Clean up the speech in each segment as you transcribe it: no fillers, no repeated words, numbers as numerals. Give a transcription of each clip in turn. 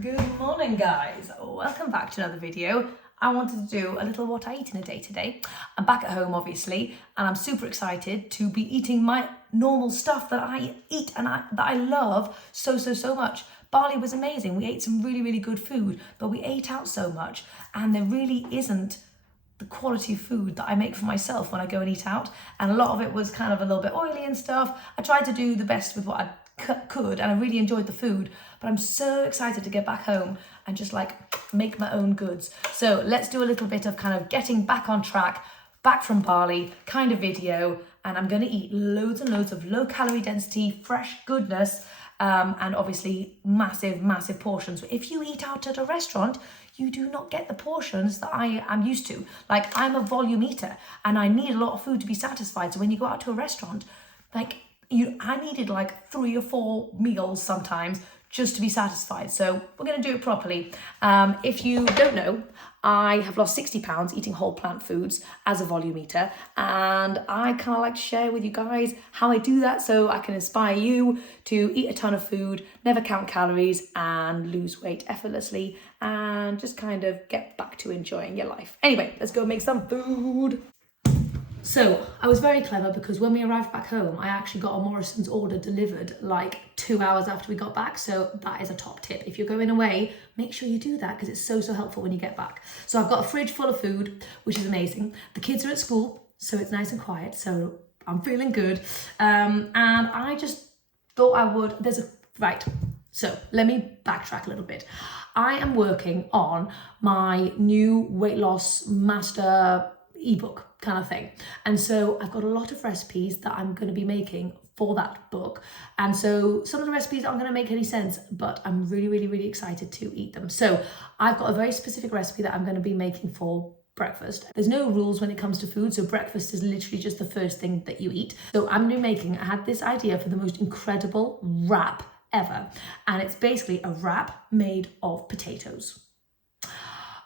Good morning, guys. Welcome back to another video. I wanted to do a little what I eat in a day today. I'm back at home, obviously, and I'm super excited to be eating my normal stuff that I eat and that I love so much. Bali was amazing. We ate some really good food, but we ate out so much, and there really isn't the quality of food that I make for myself when I go and eat out. And a lot of it was kind of a little bit oily and stuff. I tried to do the best with what I could, and I really enjoyed the food, but I'm so excited to get back home and just like make my own goods. So let's do a little bit of kind of getting back on track, back from Bali kind of video, and I'm going to eat loads and loads of low calorie density, fresh goodness, and obviously massive portions. If you eat out at a restaurant, you do not get the portions that I am used to. Like, I'm a volume eater and I need a lot of food to be satisfied. So when you go out to a restaurant, like, I needed like 3 or 4 meals sometimes just to be satisfied. So we're going to do it properly. If you don't know, I have lost 60 pounds eating whole plant foods as a volume eater, and I kind of like to share with you guys how I do that so I can inspire you to eat a ton of food, never count calories, and lose weight effortlessly, and just kind of get back to enjoying your life. Anyway, let's go make some food. So I was very clever because when we arrived back home, I actually got a Morrison's order delivered like 2 hours after we got back. So that is a top tip. If you're going away, make sure you do that because it's so helpful when you get back. So I've got a fridge full of food, which is amazing. The kids are at school, so it's nice and quiet. So I'm feeling good. And I just thought I would, right. So let me backtrack a little bit. I am working on my new weight loss master ebook kind of thing, and so I've got a lot of recipes that I'm going to be making for that book, and so some of the recipes aren't going to make any sense, but I'm really excited to eat them. So I've got a very specific recipe that I'm going to be making for breakfast. There's no rules when it comes to food, so breakfast is literally just the first thing that you eat. So I'm going to be making, I had this idea for the most incredible wrap ever, and it's basically a wrap made of potatoes.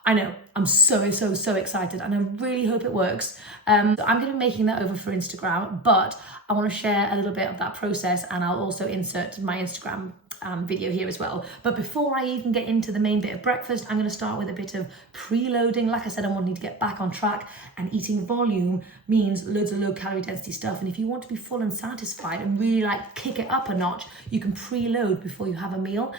I know, I'm so excited, and I really hope it works. I'm going to be making that over for Instagram, but I want to share a little bit of that process, and I'll also insert my Instagram video here as well. But before I even get into the main bit of breakfast, I'm going to start with a bit of preloading. Like I said, I'm wanting to get back on track, and eating volume means loads of low calorie density stuff. And if you want to be full and satisfied and really like kick it up a notch, you can preload before you have a meal.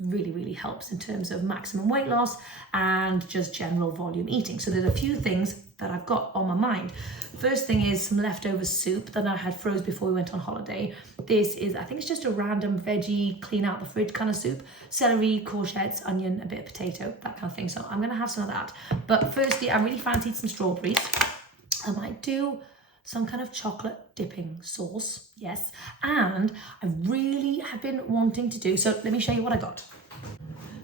Really helps in terms of maximum weight loss and just general volume eating. So there's a few things that I've got on my mind. First thing is some leftover soup that I had froze before we went on holiday. This is, I think it's just a random veggie, clean out the fridge kind of soup. Celery, courgettes, onion, a bit of potato, that kind of thing. So I'm going to have some of that. But firstly, I really fancied some strawberries. I might do some kind of chocolate dipping sauce, yes. And I really have been wanting to do, so let me show you what I got.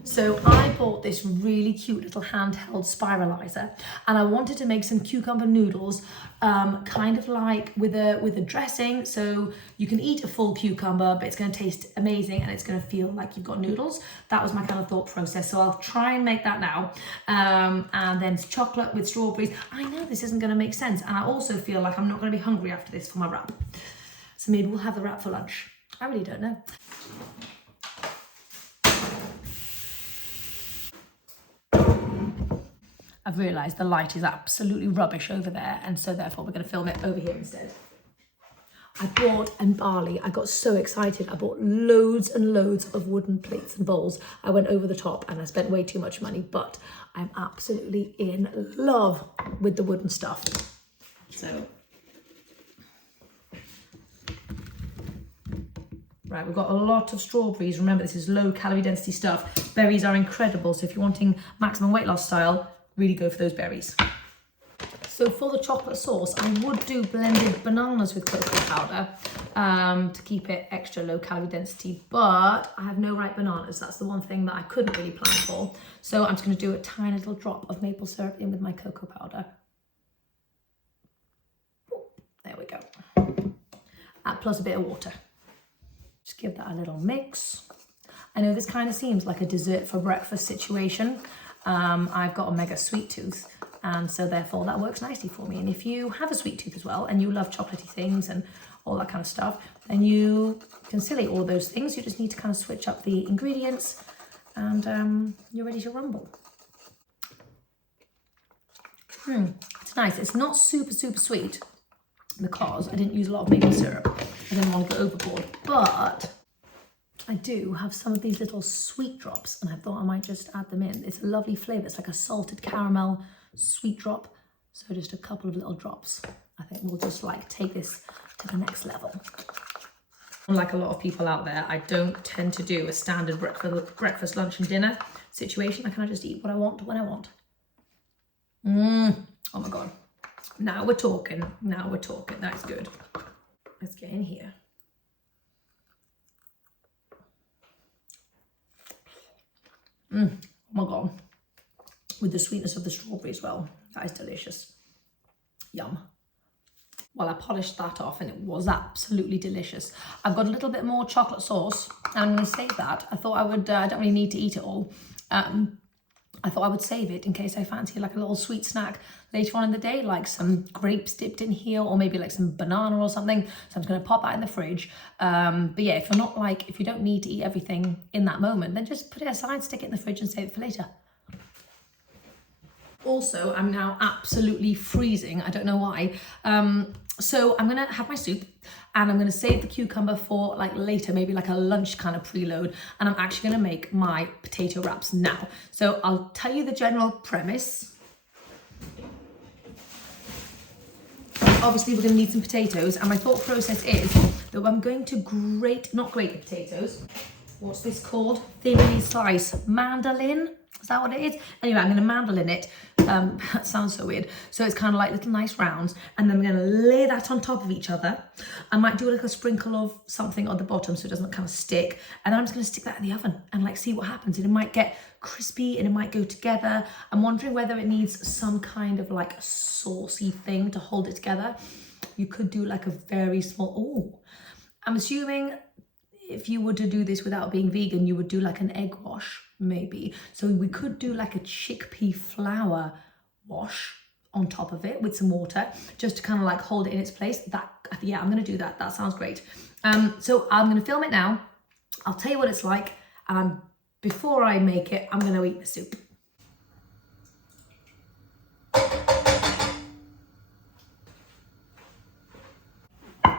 So I bought this really cute little handheld spiralizer, and I wanted to make some cucumber noodles, kind of like with a dressing, so you can eat a full cucumber, but it's going to taste amazing and it's going to feel like you've got noodles. That was my kind of thought process. So I'll try and make that now. And then chocolate with strawberries. I know this isn't going to make sense, and I also feel like I'm not going to be hungry after this for my wrap. So maybe we'll have the wrap for lunch. I really don't know. I've realised the light is absolutely rubbish over there, and so therefore we're going to film it over here instead. I bought, in Bali, I got so excited, I bought loads and loads of wooden plates and bowls. I went over the top and I spent way too much money, but I'm absolutely in love with the wooden stuff. So, right, we've got a lot of strawberries. Remember, this is low calorie density stuff. Berries are incredible, so if you're wanting maximum weight loss style, really go for those berries. So for the chocolate sauce, I would do blended bananas with cocoa powder to keep it extra low calorie density, but I have no ripe bananas. That's the one thing that I couldn't really plan for. So I'm just going to do a tiny little drop of maple syrup in with my cocoa powder. There we go. Plus a bit of water. Just give that a little mix. I know this kind of seems like a dessert for breakfast situation. I've got a mega sweet tooth, And so therefore that works nicely for me. And if you have a sweet tooth as well, and you love chocolatey things and all that kind of stuff, then you can still eat all those things. You just need to kind of switch up the ingredients, and you're ready to rumble. It's nice. It's not super sweet because I didn't use a lot of maple syrup. I didn't want to go overboard, but I do have some of these little sweet drops, and I thought I might just add them in. It's a lovely flavour. It's like a salted caramel sweet drop. So just a couple of little drops. I think we'll just like take this to the next level. Unlike a lot of people out there, I don't tend to do a standard breakfast, lunch and dinner situation. I kind of just eat what I want when I want. Oh my God. Now we're talking. That's good. Let's get in here. Oh my God. With the sweetness of the strawberry as well. That is delicious. Yum. Well, I polished that off and it was absolutely delicious. I've got a little bit more chocolate sauce and I'm going to save that. I thought I would, I don't really need to eat it all. I thought I would save it in case I fancy like a little sweet snack later on in the day, like some grapes dipped in here or maybe like some banana or something. So I'm just going to pop that in the fridge. But yeah, if you don't need to eat everything in that moment, then just put it aside, stick it in the fridge and save it for later. Also, I'm now absolutely freezing. I don't know why. So I'm gonna have my soup and I'm gonna save the cucumber for like later, maybe like a lunch kind of preload. And I'm actually gonna make my potato wraps now. So I'll tell you the general premise. Obviously we're gonna need some potatoes, and my thought process is that I'm going to not grate the potatoes. What's this called? Thinly slice mandolin. Is that what it is? Anyway, I'm going to mandolin it. That sounds so weird. So it's kind of like little nice rounds, and then I'm going to lay that on top of each other. I might do like a sprinkle of something on the bottom so it doesn't kind of stick. And then I'm just going to stick that in the oven and like see what happens. And it might get crispy and it might go together. I'm wondering whether it needs some kind of like saucy thing to hold it together. You could do like a very small, I'm assuming if you were to do this without being vegan, you would do like an egg wash, maybe. So we could do like a chickpea flour wash on top of it with some water, just to kind of like hold it in its place. Yeah, I'm gonna do that. That sounds great. So I'm gonna film it now. I'll tell you what it's like, and before I make it, I'm gonna eat the soup.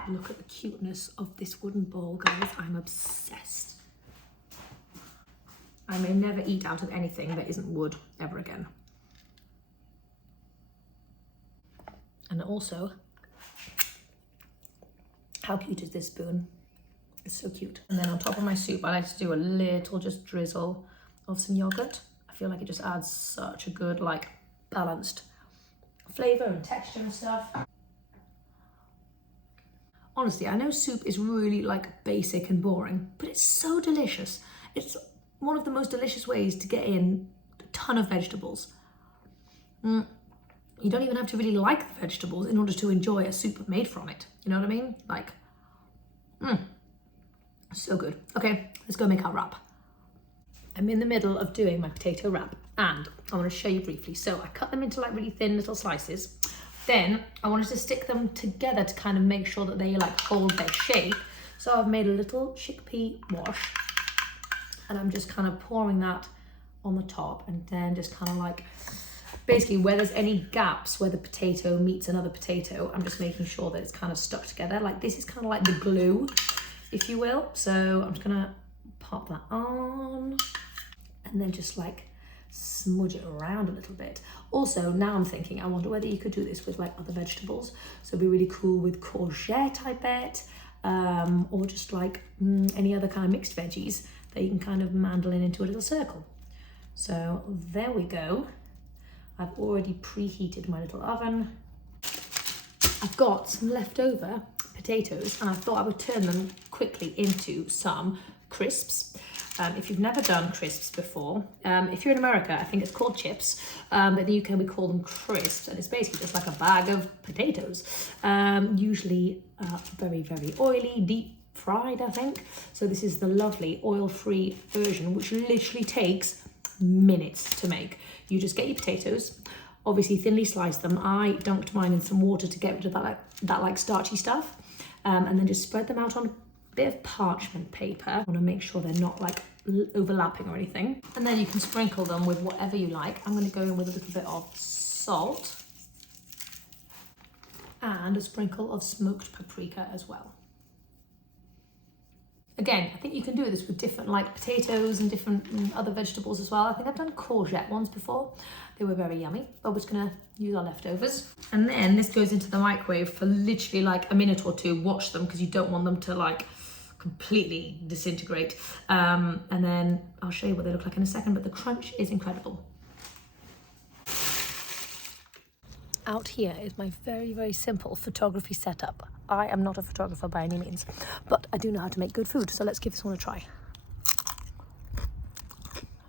Look at the cuteness of this wooden bowl, guys. I'm obsessed. I may never eat out of anything that isn't wood ever again. And also, how cute is this spoon? It's so cute. And then on top of my soup, I like to do a little just drizzle of some yogurt. I feel like it just adds such a good, like, balanced flavor and texture and stuff. Honestly, I know soup is really like basic and boring, but it's so delicious. It's one of the most delicious ways to get in a ton of vegetables. You don't even have to really like the vegetables in order to enjoy a soup made from it. You know what I mean? Like, so good. Okay, let's go make our wrap. I'm in the middle of doing my potato wrap, and I want to show you briefly. So I cut them into like really thin little slices. Then I wanted to stick them together to kind of make sure that they like hold their shape. So I've made a little chickpea wash, and I'm just kind of pouring that on the top, and then just kind of like, basically where there's any gaps where the potato meets another potato, I'm just making sure that it's kind of stuck together. Like this is kind of like the glue, if you will. So I'm just gonna pop that on and then just like smudge it around a little bit. Also, now I'm thinking, I wonder whether you could do this with like other vegetables. So it'd be really cool with courgette, I bet, or just like any other kind of mixed veggies that you can kind of mandolin into a little circle. So there we go. I've already preheated my little oven. I've got some leftover potatoes, and I thought I would turn them quickly into some crisps. If you've never done crisps before, if you're in America, I think it's called chips, but in the UK we call them crisps, and it's basically just like a bag of potatoes, usually very, very oily, deep fried, I think. So this is the lovely oil-free version, which literally takes minutes to make. You just get your potatoes, obviously thinly sliced them. I dunked mine in some water to get rid of that like starchy stuff. And then just spread them out on a bit of parchment paper. I want to make sure they're not like overlapping or anything. And then you can sprinkle them with whatever you like. I'm going to go in with a little bit of salt and a sprinkle of smoked paprika as well. Again, I think you can do this with different like potatoes and different other vegetables as well. I think I've done courgette ones before. They were very yummy, but we're just gonna use our leftovers. And then this goes into the microwave for literally like a minute or two. Watch them because you don't want them to like completely disintegrate. And then I'll show you what they look like in a second, but the crunch is incredible. Out here is my very, very simple photography setup. I am not a photographer by any means, but I do know how to make good food, so let's give this one a try.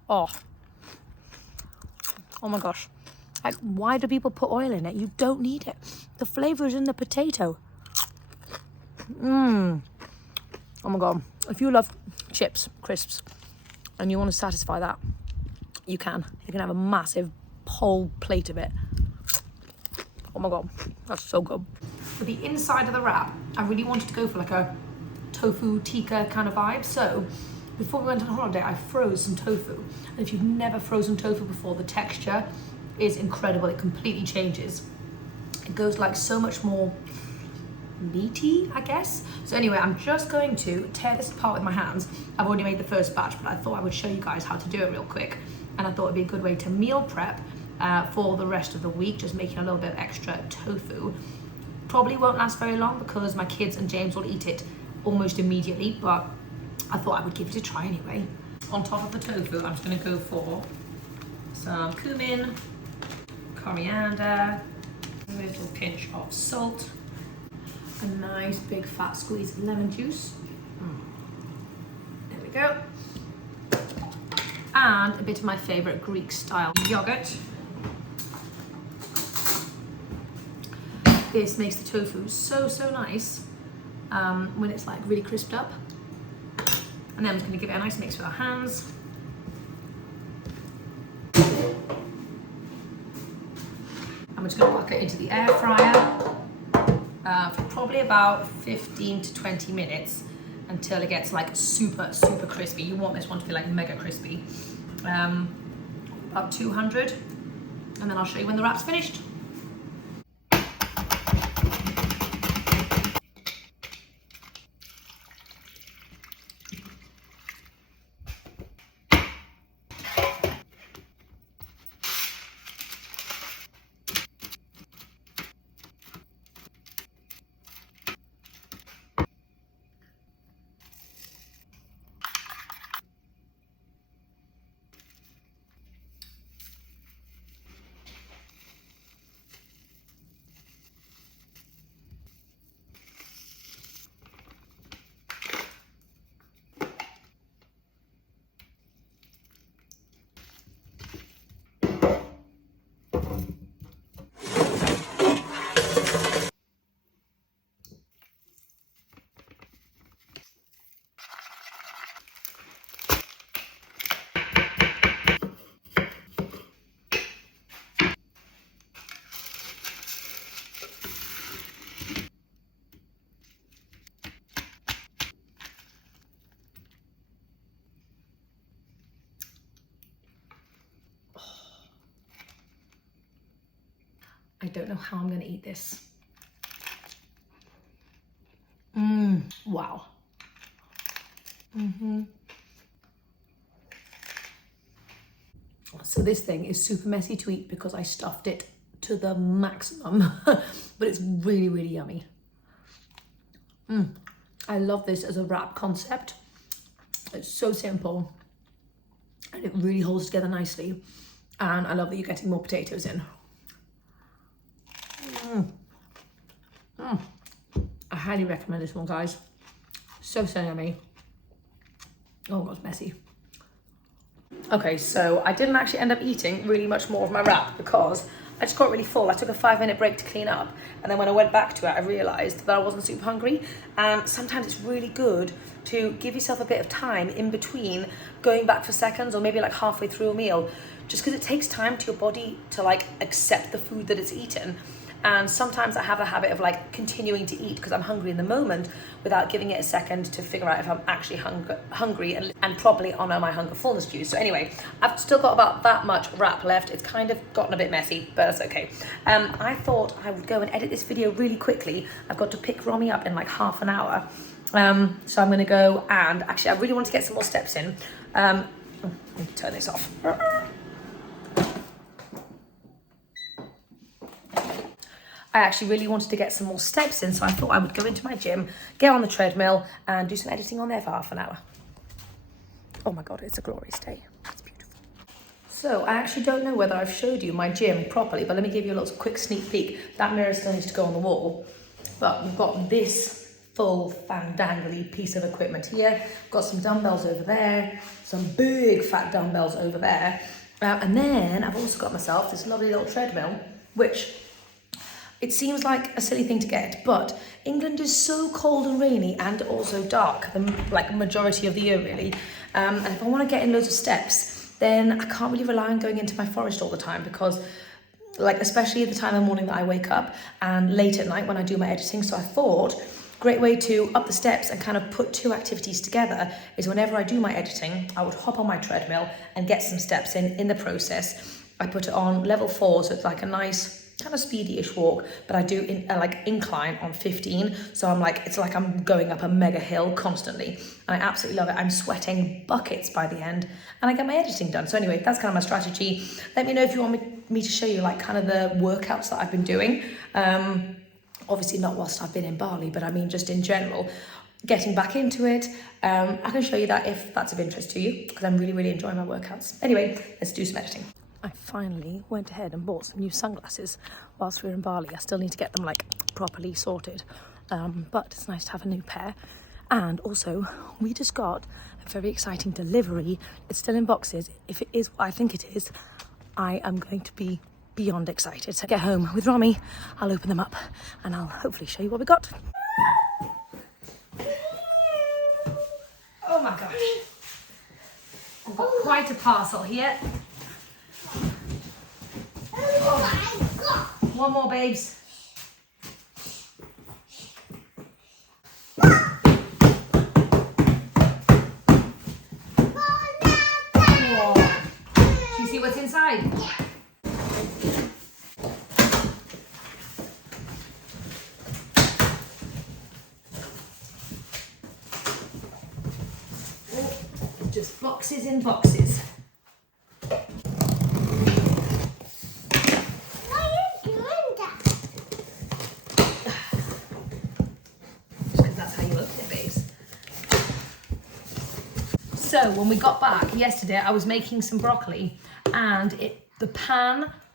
Oh my gosh. Like, why do people put oil in it? You don't need it. The flavour is in the potato. Oh my God. If you love chips, crisps, and you want to satisfy that, you can. You can have a massive whole plate of it. Oh my God, that's so good. For the inside of the wrap, I really wanted to go for like a tofu tikka kind of vibe. So before we went on holiday, I froze some tofu. And if you've never frozen tofu before, the texture is incredible. It completely changes. It goes like so much more meaty, I guess. So anyway, I'm just going to tear this apart with my hands. I've already made the first batch, but I thought I would show you guys how to do it real quick. And I thought it'd be a good way to meal prep for the rest of the week, just making a little bit of extra tofu. Probably won't last very long because my kids and James will eat it almost immediately, but I thought I would give it a try anyway. On top of the tofu, I'm just going to go for some cumin, coriander, a little pinch of salt, a nice big fat squeeze of lemon juice. There we go. And a bit of my favorite Greek style yogurt. This makes the tofu so nice when it's like really crisped up. And then I'm just going to give it a nice mix with our hands. I'm just going to whack it into the air fryer for probably about 15 to 20 minutes until it gets like super crispy. You want this one to be like mega crispy. About 200, and then I'll show you when the wrap's finished. I don't know how I'm going to eat this. Wow. So this thing is super messy to eat because I stuffed it to the maximum, but it's really yummy. I love this as a wrap concept. It's so simple and it really holds together nicely. And I love that you're getting more potatoes in. I highly recommend this one, guys. So yummy. Oh God, it's messy. Okay, so I didn't actually end up eating really much more of my wrap because I just got really full. I took a 5-minute break to clean up, and then when I went back to it, I realized that I wasn't super hungry. And sometimes it's really good to give yourself a bit of time in between going back for seconds or maybe like halfway through a meal, just because it takes time to your body to like accept the food that it's eaten. And sometimes I have a habit of like continuing to eat because I'm hungry in the moment without giving it a second to figure out if I'm actually hungry and properly honour my hunger fullness cues. So anyway, I've still got about that much wrap left. It's kind of gotten a bit messy, but that's okay. I thought I would go and edit this video really quickly. I've got to pick Romy up in like half an hour. So I'm going to go and actually I really want to get some more steps in. Let me turn this off. I actually really wanted to get some more steps in, so I thought I would go into my gym, get on the treadmill and do some editing on there for half an hour. Oh my God, it's a glorious day. It's beautiful. So I actually don't know whether I've showed you my gym properly, but let me give you a little quick sneak peek. That mirror still needs to go on the wall, but we've got this full fandangly piece of equipment here. Got some dumbbells over there, some big fat dumbbells over there. And then I've also got myself this lovely little treadmill, which it seems like a silly thing to get, but England is so cold and rainy and also dark, like majority of the year really. And if I want to get in loads of steps, then I can't really rely on going into my forest all the time because like, especially at the time of the morning that I wake up and late at night when I do my editing. So I thought, great way to up the steps and kind of put two activities together is whenever I do my editing, I would hop on my treadmill and get some steps in the process. I put it on level 4, so it's like a nice kind of speedy-ish walk, but I do like incline on 15, so I'm like, it's like I'm going up a mega hill constantly, and I absolutely love it. I'm sweating buckets by the end, and I get my editing done. So anyway, that's kind of my strategy. Let me know if you want me to show you like kind of the workouts that I've been doing. Obviously not whilst I've been in Bali, but I mean just in general, getting back into it. I can show you that if that's of interest to you, because I'm really, really enjoying my workouts. Anyway, let's do some editing. I finally went ahead and bought some new sunglasses whilst we were in Bali. I still need to get them like properly sorted, but it's nice to have a new pair. And also, we just got a very exciting delivery. It's still in boxes. If it is what I think it is, I am going to be beyond excited. So get home with Romy, I'll open them up and I'll hopefully show you what we got. Oh my gosh. I've got quite a parcel here. One more, babes. Oh. Do you see what's inside? Oh, just boxes in boxes. So when we got back yesterday, I was making some broccoli and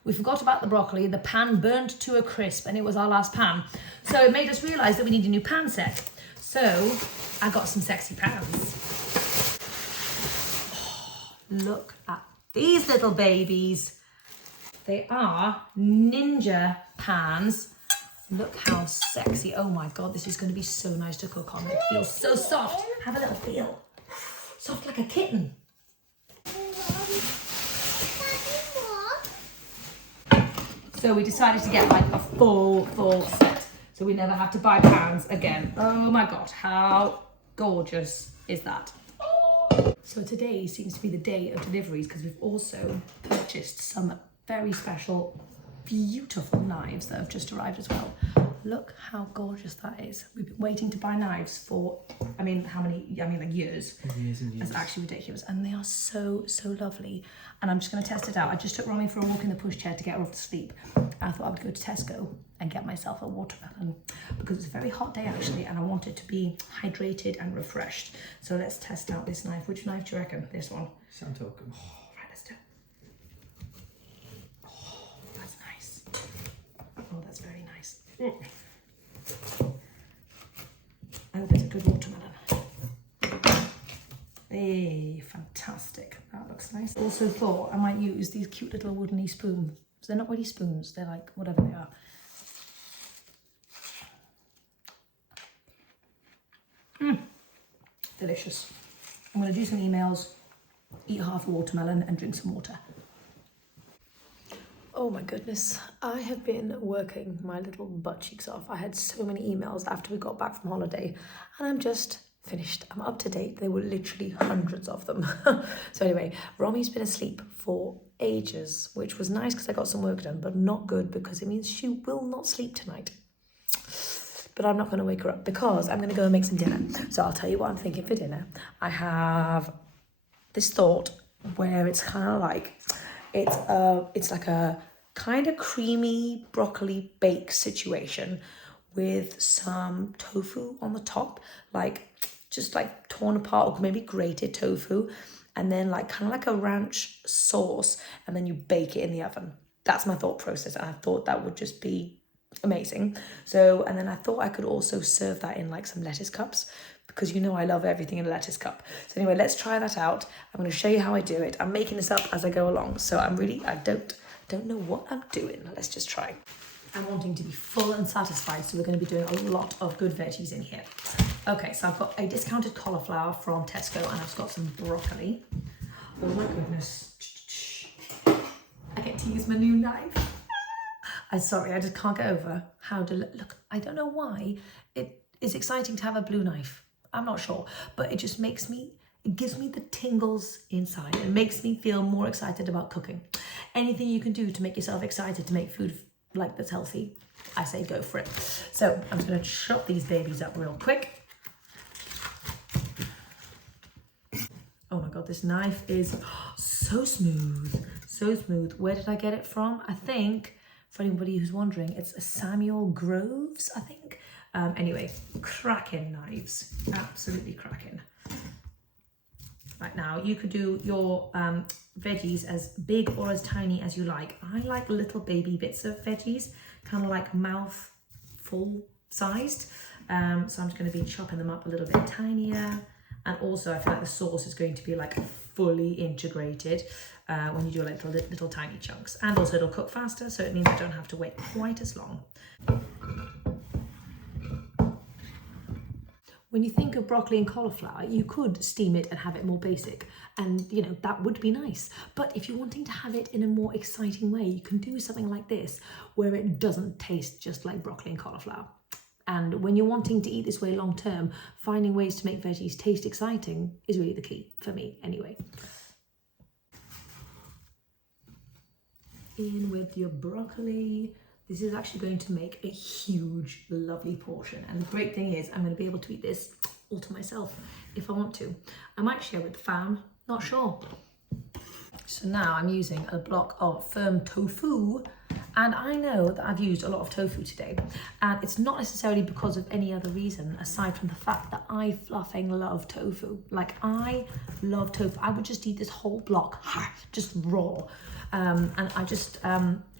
we forgot about the broccoli, the pan burnt to a crisp and it was our last pan. So it made us realise that we need a new pan set. So I got some sexy pans. Oh, look at these little babies. They are Ninja pans. Look how sexy. Oh my God, this is going to be so nice to cook on. It feels so soft. Have a little feel. Soft like a kitten. So we decided to get like a full set, so we never have to buy pans again. Oh my God, how gorgeous is that? So today seems to be the day of deliveries because we've also purchased some very special, beautiful knives that have just arrived as well. Look how gorgeous that is. We've been waiting to buy knives for, like years. Years and years. That's actually ridiculous. And they are so, so lovely. And I'm just going to test it out. I just took Romy for a walk in the pushchair to get her off to sleep. I thought I would go to Tesco and get myself a watermelon because it's a very hot day actually and I wanted to be hydrated and refreshed. So let's test out this knife. Which knife do you reckon? This one? Santok. Oh, right, let's do it. Oh, that's nice. Oh, that's very nice. I hope it's a good watermelon. Hey, fantastic. That looks nice. Also thought I might use these cute little woodeny spoons. They're not really spoons, they're like whatever they are. They're delicious. I'm gonna do some emails, eat half a watermelon and drink some water. Oh my goodness, I have been working my little butt cheeks off. I had so many emails after we got back from holiday and I'm just finished. I'm up to date. There were literally hundreds of them. So anyway, Romy's been asleep for ages, which was nice because I got some work done, but not good because it means she will not sleep tonight. But I'm not going to wake her up because I'm going to go and make some dinner. So I'll tell you what I'm thinking for dinner. I have this thought where it's kind of like, it's like a kind of creamy broccoli bake situation with some tofu on the top, like just like torn apart or maybe grated tofu, and then like kind of like a ranch sauce, and then you bake it in the oven. That's my thought process, and I thought that would just be amazing. So, and then I thought I could also serve that in like some lettuce cups, because you know I love everything in a lettuce cup. So anyway, let's try that out. I'm going to show you how I do it. I'm making this up as I go along, so I don't know what I'm doing. Let's just try. I'm wanting to be full and satisfied, so we're going to be doing a lot of good veggies in here. Okay, so I've got a discounted cauliflower from Tesco, and I've got some broccoli. Oh my goodness. I get to use my new knife. I'm sorry, I just can't get over how look, I don't know why it is exciting to have a blue knife. I'm not sure, but it just it gives me the tingles inside. It makes me feel more excited about cooking. Anything you can do to make yourself excited to make food like that's healthy, I say go for it. So I'm just gonna chop these babies up real quick. Oh my God, this knife is so smooth, so smooth. Where did I get it from? I think, for anybody who's wondering, it's a Samuel Groves, I think. Anyway, cracking knives, absolutely cracking. Right, now you could do your veggies as big or as tiny as you like. I like little baby bits of veggies, kind of like mouth full sized. So I'm just going to be chopping them up a little bit tinier. And also I feel like the sauce is going to be like fully integrated when you do like little tiny chunks. And also it'll cook faster, so it means I don't have to wait quite as long. When you think of broccoli and cauliflower, you could steam it and have it more basic, and you know, that would be nice. But if you're wanting to have it in a more exciting way, you can do something like this where it doesn't taste just like broccoli and cauliflower. And when you're wanting to eat this way long term, finding ways to make veggies taste exciting is really the key, for me anyway. In with your broccoli. This is actually going to make a huge, lovely portion. And the great thing is I'm going to be able to eat this all to myself if I want to. I might share with the fam, not sure. So now I'm using a block of firm tofu. And I know that I've used a lot of tofu today. And it's not necessarily because of any other reason aside from the fact that I fluffing love tofu. Like, I love tofu. I would just eat this whole block, just raw. And I just...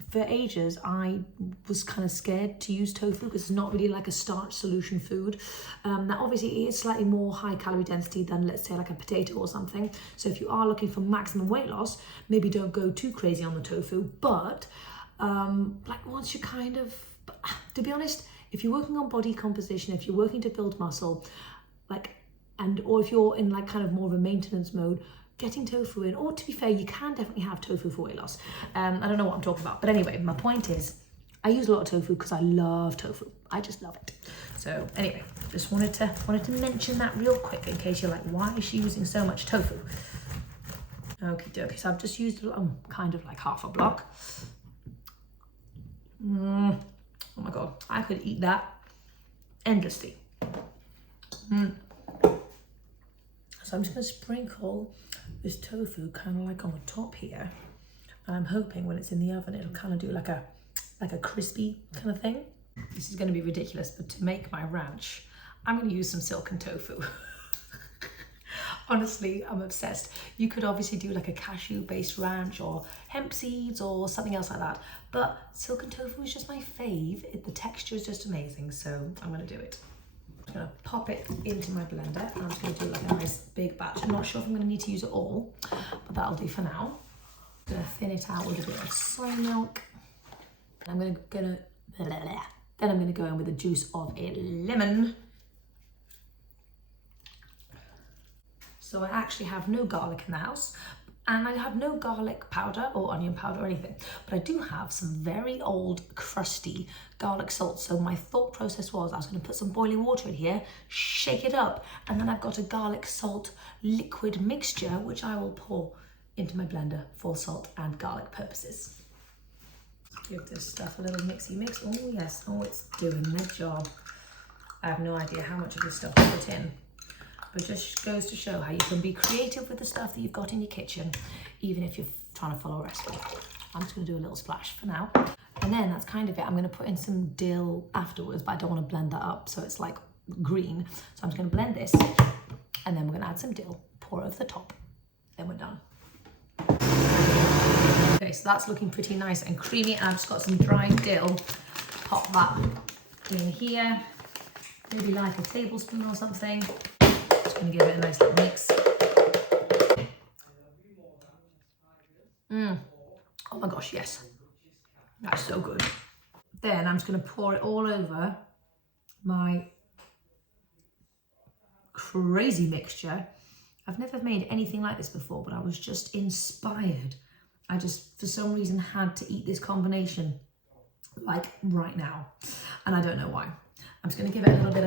for ages, I was kind of scared to use tofu because it's not really like a starch solution food. That obviously is slightly more high calorie density than, let's say, like a potato or something. So if you are looking for maximum weight loss, maybe don't go too crazy on the tofu. But like, once you kind of, to be honest, if you're working on body composition, if you're working to build muscle, like, or if you're in like kind of more of a maintenance mode, getting tofu in, or to be fair, you can definitely have tofu for weight loss. I don't know what I'm talking about, but anyway, my point is, I use a lot of tofu because I love tofu. I just love it. So anyway, just wanted to mention that real quick in case you're like, why is she using so much tofu? Okie dokie, so I've just used kind of like half a block. Oh my God, I could eat that endlessly. So I'm just gonna sprinkle this tofu kind of like on the top here. And I'm hoping when it's in the oven, it'll kind of do like a crispy kind of thing. This is gonna be ridiculous, but to make my ranch, I'm gonna use some silken tofu. Honestly, I'm obsessed. You could obviously do like a cashew-based ranch or hemp seeds or something else like that. But silken tofu is just my fave. The texture is just amazing, so I'm gonna do it. I'm gonna pop it into my blender and I'm just gonna do like a nice big batch. I'm not sure if I'm gonna need to use it all, but that'll do for now. I'm gonna thin it out with a bit of soy milk. And then I'm gonna go in with the juice of a lemon. So I actually have no garlic in the house, and I have no garlic powder or onion powder or anything, but I do have some very old crusty garlic salt. So my thought process was I was going to put some boiling water in here, shake it up, and then I've got a garlic salt liquid mixture which I will pour into my blender for salt and garlic purposes. Give this stuff a little mixy mix. Oh yes, oh, it's doing the job. I have no idea how much of this stuff to put in, but it just goes to show how you can be creative with the stuff that you've got in your kitchen, even if you're trying to follow a recipe. I'm just gonna do a little splash for now. And then that's kind of it. I'm gonna put in some dill afterwards, but I don't wanna blend that up so it's like green. So I'm just gonna blend this, and then we're gonna add some dill, pour over the top, then we're done. Okay, so that's looking pretty nice and creamy. And I've just got some dried dill. Pop that in here, maybe like a tablespoon or something. Just gonna give it a nice little mix. Oh my gosh, yes. That's so good. Then I'm just gonna pour it all over my crazy mixture. I've never made anything like this before, but I was just inspired. I just, for some reason, had to eat this combination like right now. And I don't know why. I'm just gonna give it a little bit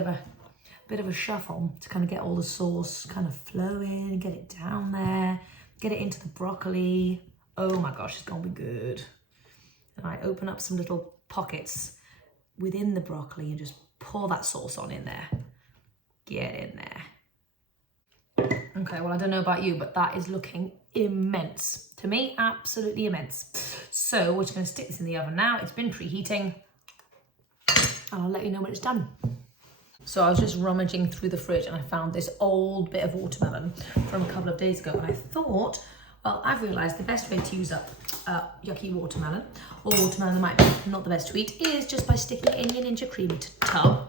of a shuffle to kind of get all the sauce kind of flowing, get it down there, get it into the broccoli. Oh my gosh, it's gonna be good. And I open up some little pockets within the broccoli and just pour that sauce on in there. Get in there. Okay, well, I don't know about you, but that is looking immense. To me, absolutely immense. So we're just gonna stick this in the oven now. It's been preheating, and I'll let you know when it's done. So I was just rummaging through the fridge and I found this old bit of watermelon from a couple of days ago, and I thought, well, I've realised the best way to use up yucky watermelon, or watermelon that might be not the best to eat, is just by sticking it in your Ninja Cream tub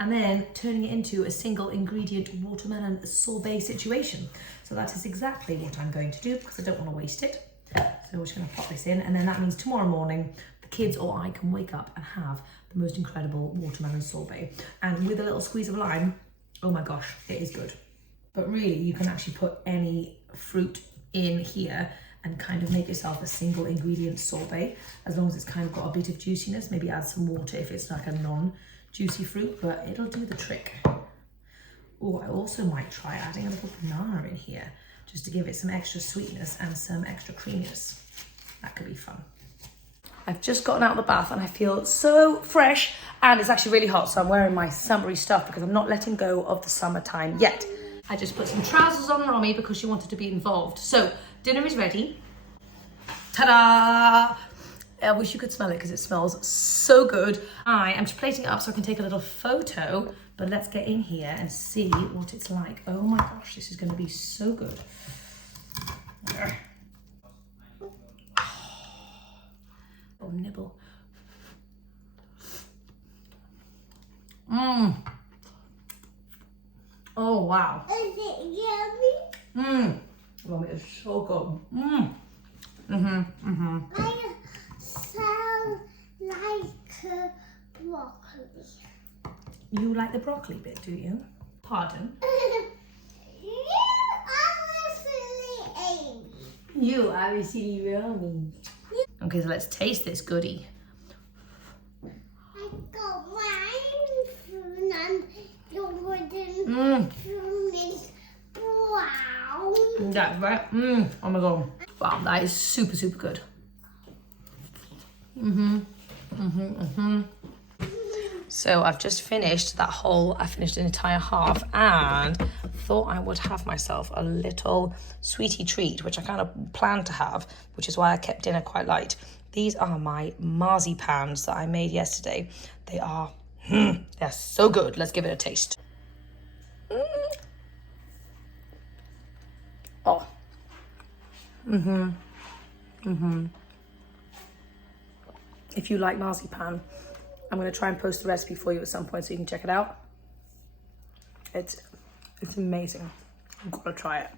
and then turning it into a single ingredient watermelon sorbet situation. So that is exactly what I'm going to do because I don't want to waste it. So we're just going to pop this in, and then that means tomorrow morning the kids or I can wake up and have the most incredible watermelon sorbet. And with a little squeeze of lime, oh my gosh, it is good. But really, you can actually put any fruit in here and kind of make yourself a single ingredient sorbet, as long as it's kind of got a bit of juiciness. Maybe add some water if it's like a non-juicy fruit, but it'll do the trick. Oh, I also might try adding a little banana in here just to give it some extra sweetness and some extra creaminess. That could be fun. I've just gotten out of the bath and I feel so fresh, and it's actually really hot, so I'm wearing my summery stuff because I'm not letting go of the summertime yet. I just put some trousers on Romy because she wanted to be involved. So dinner is ready. Ta-da! I wish you could smell it because it smells so good. I am just plating it up so I can take a little photo, but let's get in here and see what it's like. Oh my gosh, this is going to be so good. Oh, nibble. Oh wow. Is it yummy? Oh, it is so good. I sound like broccoli. You like the broccoli bit, do you? Pardon? You are a silly Romy. Okay, so let's taste this goodie. I got mine spoon and your wooden spoon is brown. That's right. Oh my god. Wow, that is super, super good. So I've just finished that whole, I finished an entire half and thought I would have myself a little sweetie treat, which I kind of planned to have, which is why I kept dinner quite light. These are my marzipans that I made yesterday. They are, they're so good. Let's give it a taste. Oh. If you like marzipan, I'm going to try and post the recipe for you at some point so you can check it out. It's amazing. You've got to try it.